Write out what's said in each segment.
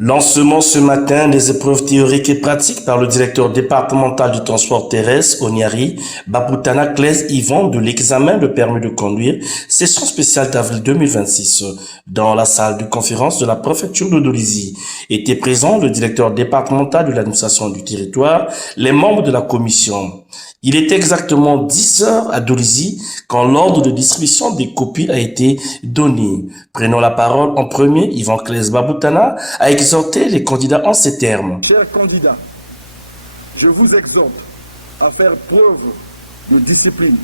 Lancement ce matin des épreuves théoriques et pratiques par le directeur départemental du transport terrestre, Oniari, Baboutana Claise Yvan, de l'examen de permis de conduire, session spéciale d'avril 2026. Dans la salle de conférence de la préfecture de Dolisie étaient présents le directeur départemental de l'administration du territoire, les membres de la commission. Il est exactement 10 heures à Dolisie quand l'ordre de distribution des copies a été donné. Prenons la parole en premier, Yvan Claise Baboutana a exhorté les candidats en ces termes. Chers candidats, je vous exhorte à faire preuve de discipline,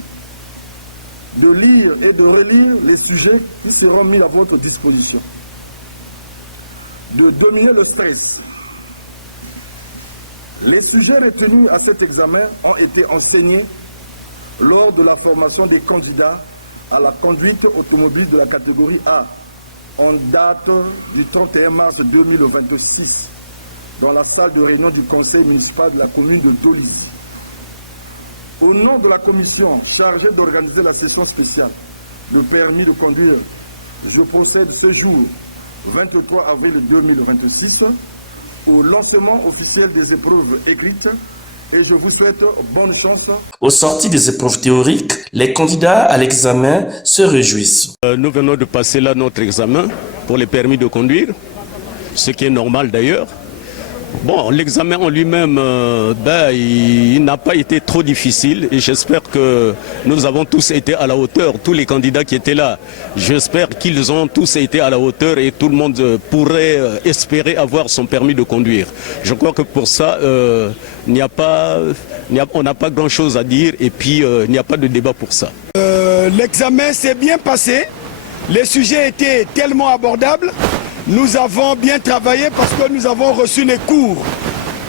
de lire et de relire les sujets qui seront mis à votre disposition, de dominer le stress. Les sujets retenus à cet examen ont été enseignés lors de la formation des candidats à la conduite automobile de la catégorie A, en date du 31 mars 2026, dans la salle de réunion du conseil municipal de la commune de Dolisie. Au nom de la commission chargée d'organiser la session spéciale, le permis de conduire, je procède ce jour, 23 avril 2026, au lancement officiel des épreuves écrites et je vous souhaite bonne chance. Au sorti des épreuves théoriques, les candidats à l'examen se réjouissent. Nous venons de passer là notre examen pour les permis de conduire, ce qui est normal d'ailleurs. Bon, l'examen en lui-même, il n'a pas été trop difficile et j'espère que nous avons tous été à la hauteur, tous les candidats qui étaient là. J'espère qu'ils ont tous été à la hauteur et tout le monde pourrait espérer avoir son permis de conduire. Je crois que pour ça, on n'a pas grand-chose à dire et puis il n'y a pas de débat pour ça. L'examen s'est bien passé, les sujets étaient tellement abordables. Nous avons bien travaillé parce que nous avons reçu les cours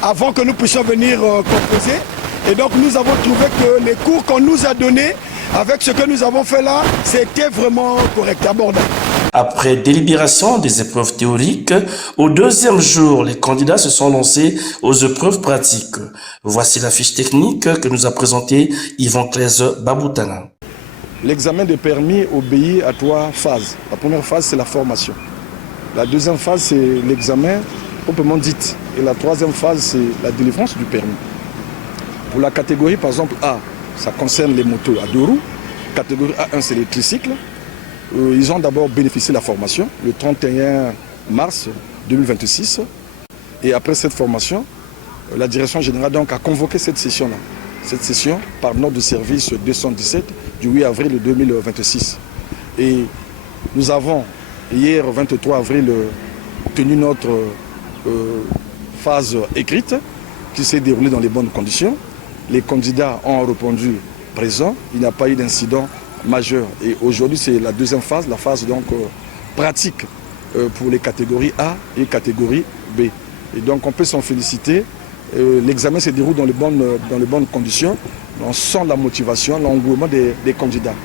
avant que nous puissions venir composer. Et donc nous avons trouvé que les cours qu'on nous a donnés, avec ce que nous avons fait là, c'était vraiment correct, abordable. Après délibération des épreuves théoriques, au deuxième jour, les candidats se sont lancés aux épreuves pratiques. Voici la fiche technique que nous a présentée Yvan Claise Baboutana. L'examen de permis obéit à 3 phases. La première phase, c'est la formation. La deuxième phase, c'est l'examen proprement dit. Et la troisième phase, c'est la délivrance du permis. Pour la catégorie, par exemple, A, ça concerne les motos à 2 roues. Catégorie A1, c'est les tricycles. Ils ont d'abord bénéficié de la formation le 31 mars 2026. Et après cette formation, la direction générale donc, a convoqué cette session-là. Cette session par note de service 217 du 8 avril 2026. Et nous avons hier, 23 avril, tenu notre phase écrite qui s'est déroulée dans les bonnes conditions. Les candidats ont répondu présents. Il n'y a pas eu d'incident majeur. Et aujourd'hui, c'est la deuxième phase, la phase donc pratique pour les catégories A et catégorie B. Et donc, on peut s'en féliciter. L'examen se déroule dans les bonnes conditions. On sent la motivation, l'engouement des candidats.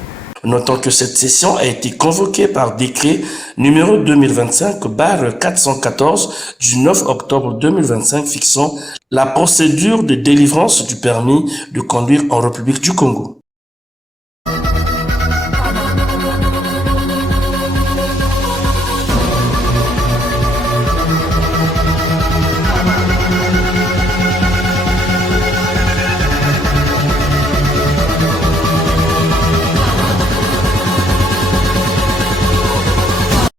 Notons que cette session a été convoquée par décret numéro 2025/414 du 9 octobre 2025 fixant la procédure de délivrance du permis de conduire en République du Congo.